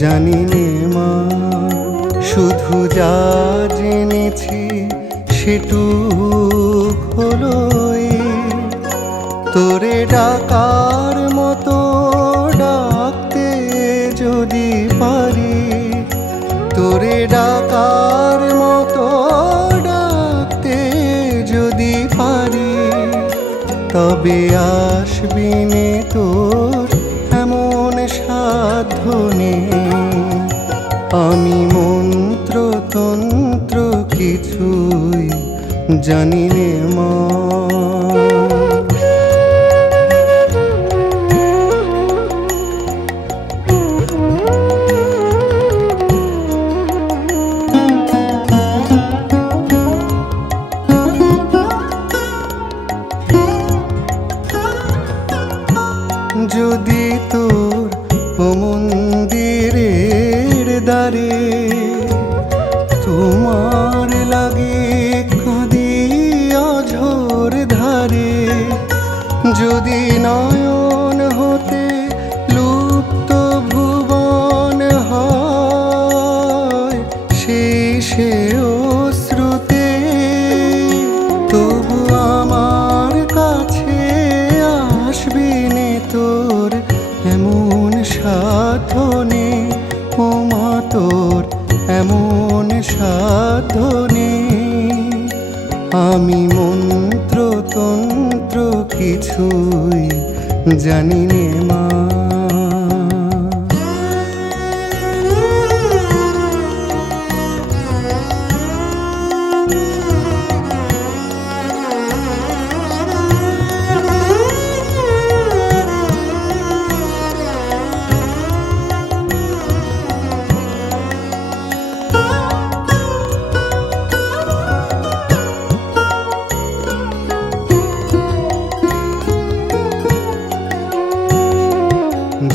জানি নে মা, শুধু যা জেনেছি সেটুক হলো তোরে ডাকার মতো ডাকতে যদি পারি, তোরে ডাকার মতো ডাকতে যদি পারি, তবে আসবি নে তোর এমন সাধ্য নেই। আমি মন্ত্র তন্ত্র কিছুই জানি নে মা। যদি তোর ও মন্দিরের দ্বারে তোমার লাগে কাঁদি অঝোর ধারে, যদি নয়ন হতে লুপ্ত ভুবন হয় সেই সে অশ্রুতে, তবু আমার কাছে আসবি নে তোর এমন সাধ্য নেই। ও মা তোর এমন সাধ্য নেই। আমি মন্ত্র তন্ত্র কিছুই জানি নে মা।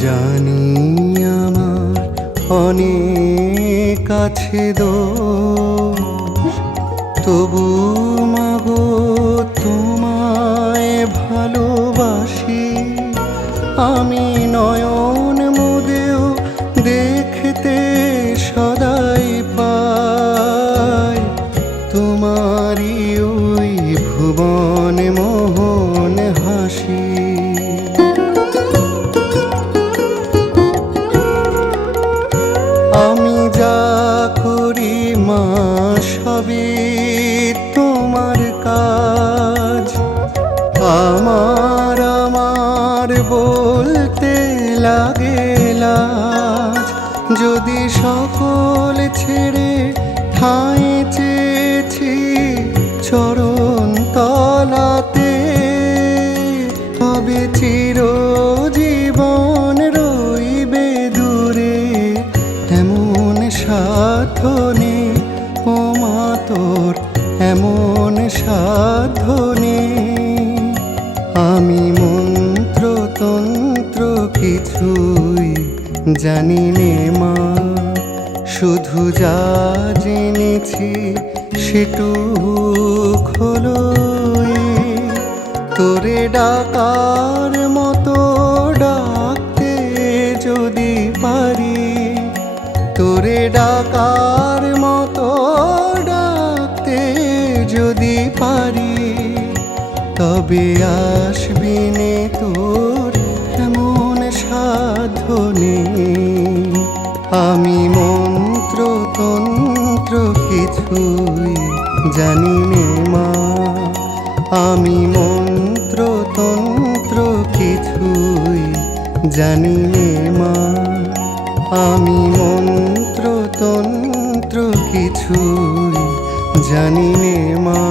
জানি আমার অনেক আছে দোষ, তবু মাগো তোমায় ভালোবাসি। আমি নয়ন মুদেও দেখতে সদাই পাই তোমারই ওই ভুবন মোহন হাসি। আমি যা করি মা সবই তোমার কাজ, আমার আমার বলতে লাগে লাজ। যদি সকল ছেড়ে ঠাঁই চেয়েছি চরণ তলাতে, তবে চিরজীবন রইবে দূরে এমন সাধ্য নেই ও মা তোর, এমন সাধ্য নেই। আমি মন্ত্র তন্ত্র কিছুই জানি নে মা, শুধু যা জেনেছি সেটুক হলো তোরে ডাকার মতো ডাকতে যদি পারি, তোরে ডাকার মতো ডাকতে যদি পারি, তবে আসবি নে তোর এমন সাধ্য নেই। আমি মন্ত্র তন্ত্র কিছুই জানি নে মা, আমি মন্ত্র তন্ত্র কিছুই জানি নে মা, আমি মন্ত্র তন্ত্র কিছুই জানি নে মা।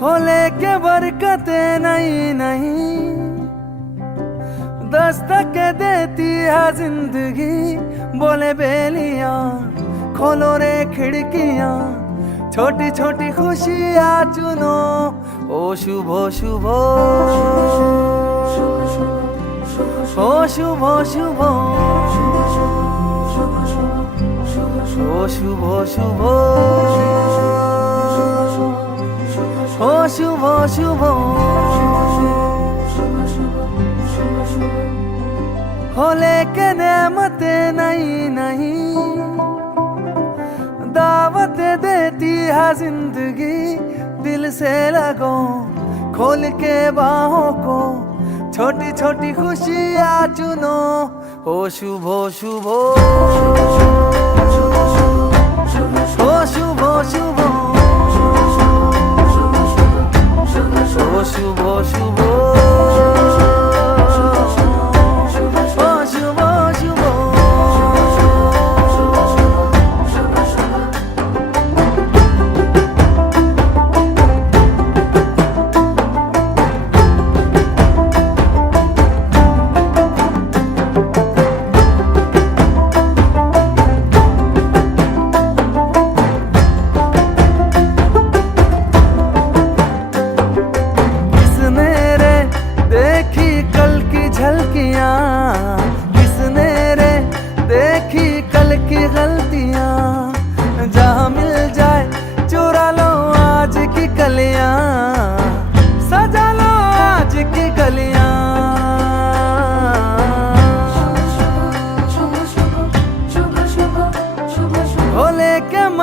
हो लेके बरकतें नहीं नहीं दस्तक देती है जिंदगी। बोले बेलियां खोलो रे खिड़कियां, छोटी छोटी खुशियां चुनो। ओ शुभो शुभो ओ शुभो शुभो ओ शुभो शुभो ओ शुभो शुभो हो लेके नेमतें नहीं नहीं दावत देती है जिंदगी। दिल से लगो खोल के बाहों को, छोटी छोटी खुशियां चुनो। ओ शुभो शुभो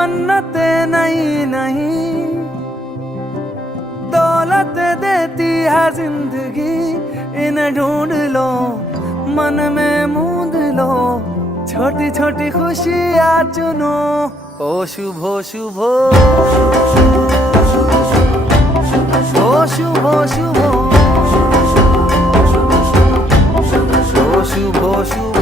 मन्नते नहीं नहीं दौलत देती है जिंदगी, इन्हें ढूंढ लो मन में मूंद लो, छोटी छोटी खुशियाँ चुनो। ओ शुभ शुभ ओ शुभ शुभ ओ शुभ शुभ ओ शुभ शुभ।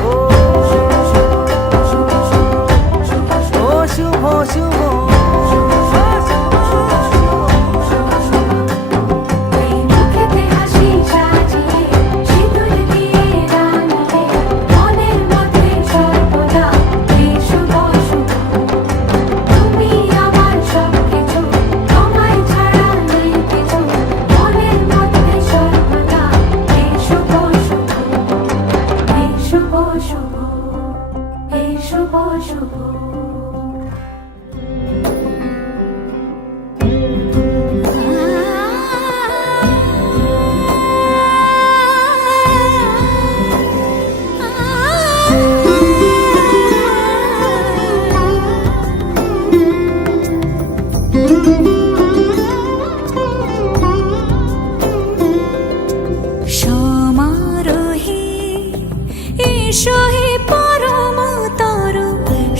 এসো হে পরমতর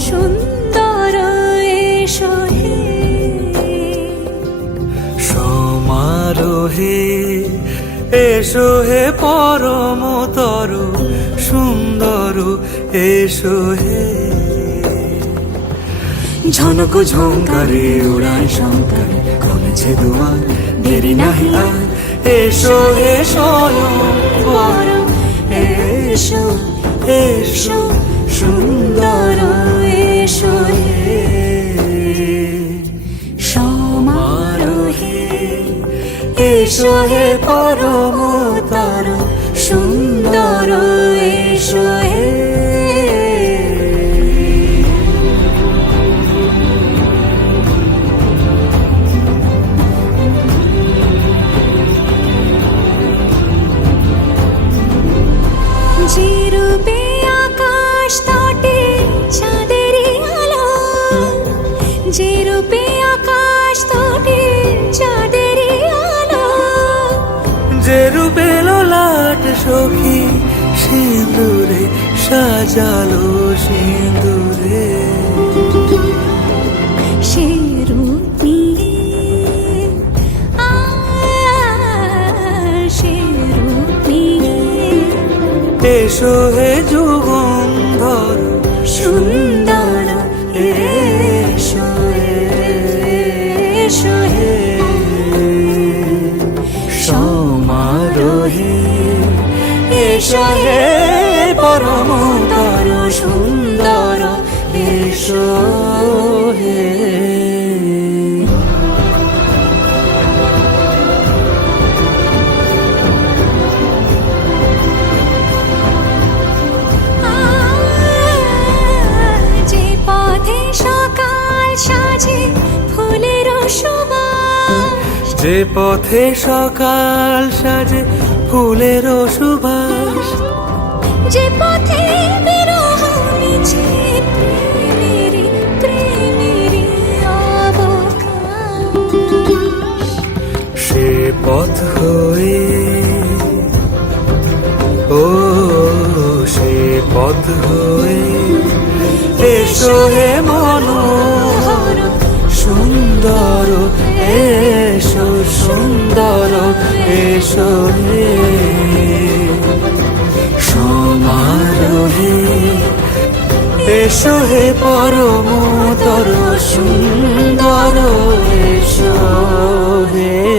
সুন্দর, এসো হে সমারোহে, এসো হে পরমতর সুন্দর, এসো হে। ঝনক ঝঙ্কারে উড়ায় শঙ্কর, কমেছে দুয়ার দেরি নাহি আর, এসো হে স্বয়ং পরম, এসো এসো সুন্দর, এসো হে সমারোহে। এসো হে পরমতর সুন্দর, এসো হে। যে রূপে আকাশ তটে চাঁদেরই আলো, যে রূপে আকাশ তটে চাঁদেরই আলো, যে রূপে ললাট সখী সিঁদুরে সাজালো সিঁদুরে, সে রূপ নিয়ে সে রূপ নিয়ে এসো হে যুগন্ধর সুন্দর, এসো এসো হে সমারোহে। এসো হে পরমতর সুন্দর, এসো হে। যে পথে সকাল সাজে ফুলের সুবাস, যে পথে সকাল সাজে ফুলের সুবাস, যে পথে বিরহ মিছে প্রেমেরই প্রেমেরই অবকাশ, সে পথ হয়ে ও সে পথ হয়ে এসো হে মনোহর সুন্দর, এসো সুন্দর, এসো হে সমারোহে। এসো হে পরমতর সুন্দর, এসো হে।